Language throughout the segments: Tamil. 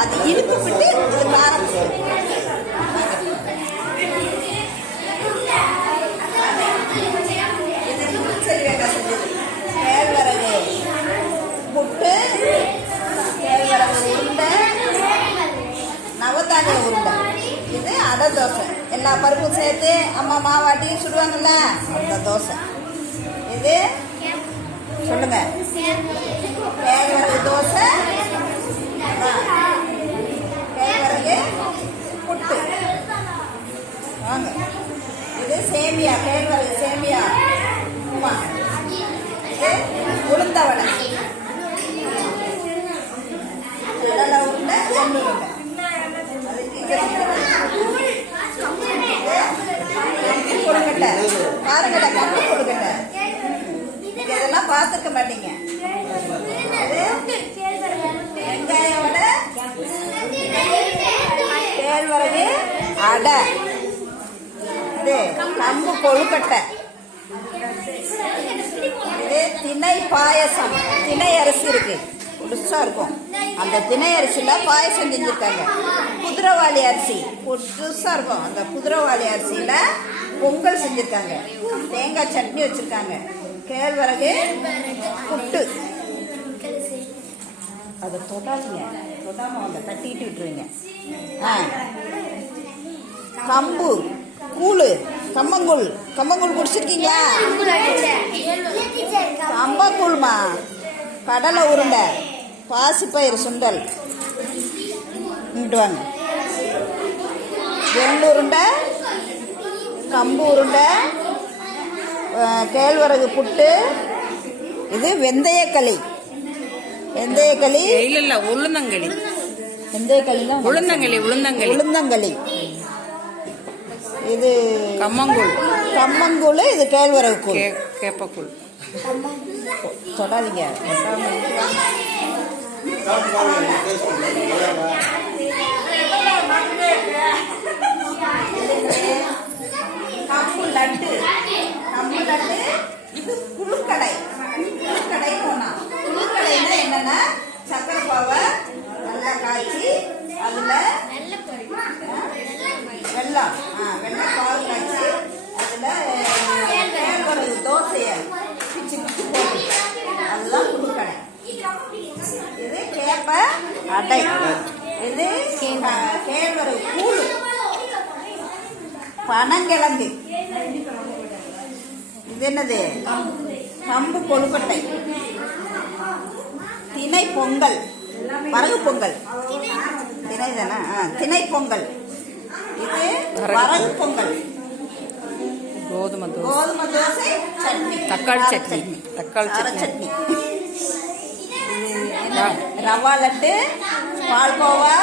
அது இனிப்பு விட்டு இது காரம் கேழ்வரகு புட்டு, கேழ்வரகு உருண்டை, நவதானிய உருண்டை. இது அடை தோசை. எல்லா பருப்பும் சேர்த்து அம்மா மாவாட்டி சுடுவாங்கல்ல அந்த தோசை. இது சொல்லுங்க, கேழ்வரகு தோசை, கேழ்வரகு புட்டு. வாங்க, இது சேமியா, கேழ்வரகு சேமியா உப்புமா. இது உளுந்த வடை, கடலை உருண்டை, எள்ளு உருண்டை. கொழுக்கட்டை பாருங்கடா, கம்பு கொழுக்கட்டை. இதெல்லாம் பார்த்துருக்க மாட்டீங்க. வெங்காயம் வடை, கேழ்வரகு அடை, இது கம்பு கொழுக்கட்டை. இது திணை பாயசம். திணை அரிசி இருக்கு, புதுசா இருக்கும். அந்த திணை அரிசியில பாயசம் செஞ்சிருக்காங்க. குதிரைவாளி அரிசி புதுசா இருக்கும். அந்த குதிரைவாளி அரிசியில பொங்கல் செஞ்சிருக்காங்க. தேங்காய் சட்னி வச்சிருக்காங்க. கேழ்வரகு புட்டு. அதை தொடாதீங்க, தொடாம அந்த தட்டிட்டு விட்டுருவீங்க. கம்பு கூழு, கம்மங்கூழ். கம்மங்கூழ் குடிச்சிருக்கீங்களா? கம்பங்கூழ்மா. கடலை உருண்டை, பாசிப்பயிறு சுண்டல். வாங்க, எள்ளு உருண்டை, கம்பு உருண்டை, கேழ்வரகு புட்டு. இது வெந்தயக்களி. வெந்தயக்களி இல்ல உளுந்தங்களி. வெந்தயக்களி தான் உளுந்தங்களி. உளுந்தங்களி உளுந்தங்களி. இது கம்மங்கூழ். கம்மங்கூழ். இது கேழ்வரகு கூழ், கேப்பக்கூழ். தொடாதீங்க. கம்பு லட்டு. கம்பு லட்டு. இது குழுக்கடை. குழுக்கடை போனா குழுக்கடைன்னா என்னன்னா, சக்கரை பாவை நல்லா காய்ச்சி அதுல வெல்லம் வெள்ளம் பால் காய்ச்சி அதுல கேழ்வரகு தோசைய பிச்சு பிச்சு போட்டு, அதுதான் குழுக்கடை. இது கேப்ப அடை. இது கேழ்வரகு கூழ். பனங்கிழங்கு. இது என்னது? கம்பு கொழுக்கட்டை. திணை பொங்கல், வரகு பொங்கல். திணை தானே? திணை பொங்கல். இது வரகு பொங்கல். கோதுமை தோசை, சட்னி, தக்காளி சட்னி. தக்காளி சட்னி. ரவா லட்டு, பால்கோவா,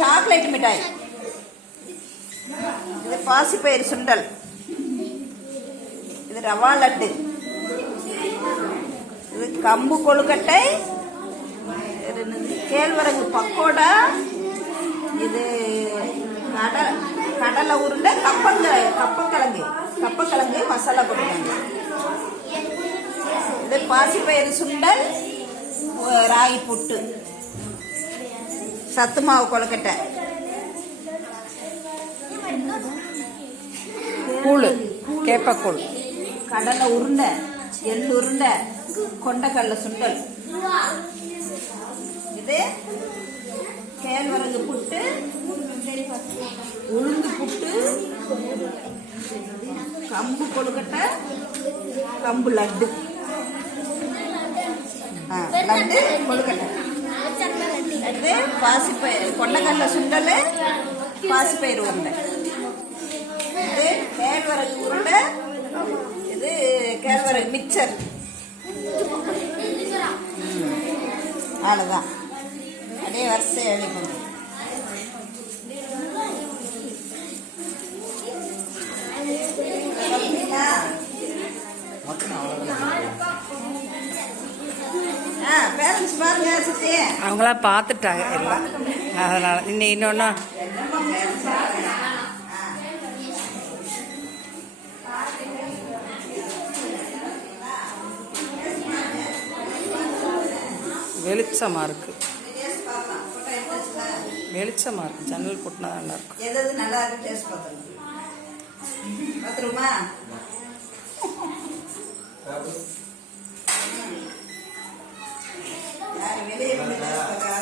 சாக்லேட் மிட்டாய். இது பாசிப்பயிறு சுண்டல். இது ரவா லட்டு. இது கம்பு கொழுக்கட்டை, கேழ்வரகு பக்கோடா. இது கடலை உருண்டை, கப்பக்கிழங்கு மசாலா போட்டுருக்காங்க. இது பாசிப்பயிறு சுண்டல், ராகி புட்டு, சத்து மாவு கொழுக்கட்டை, கூழு, கேப்பக்கூழ், கடலை உருண்டை, எள்ளு உருண்டை, கொண்டக்கடலை சுண்டல். இது கேழ்வரகு புட்டு, உளுந்து புட்டு, கம்பு கொழுக்கட்டை, கம்பு லட்டு. லட்டு கொழுக்கட்டை. இது பாசிப்பயிறு கொண்டக்கடலை சுண்டல், பாசிப்பயிறு உருண்டை. இது கேழ்வரகு உருண்டை. இது கேழ்வரகு மிக்சர். அவ்வளோதான். அதே வரிசை எழுதிக்கணும். பேரண்ட்ஸ் பாருங்க, சுத்தி அவங்களா பார்த்துட்டாங்க எல்லாம். அதனால இன்னொன்னா வெளிச்சமாக இருக்கு, டேஸ்ட் பார்க்கலாம். போட்டோ எடுத்துச்சுல. வெளிச்சமாக இருக்கு. ஜன்னல் போட்டுனா நல்லா இருக்கும். எது எது நல்லா இருக்கு டேஸ்ட் பார்த்துருங்க. பார்த்துருமா? யார் வெளியே வந்து டேஸ்ட் பார்க்க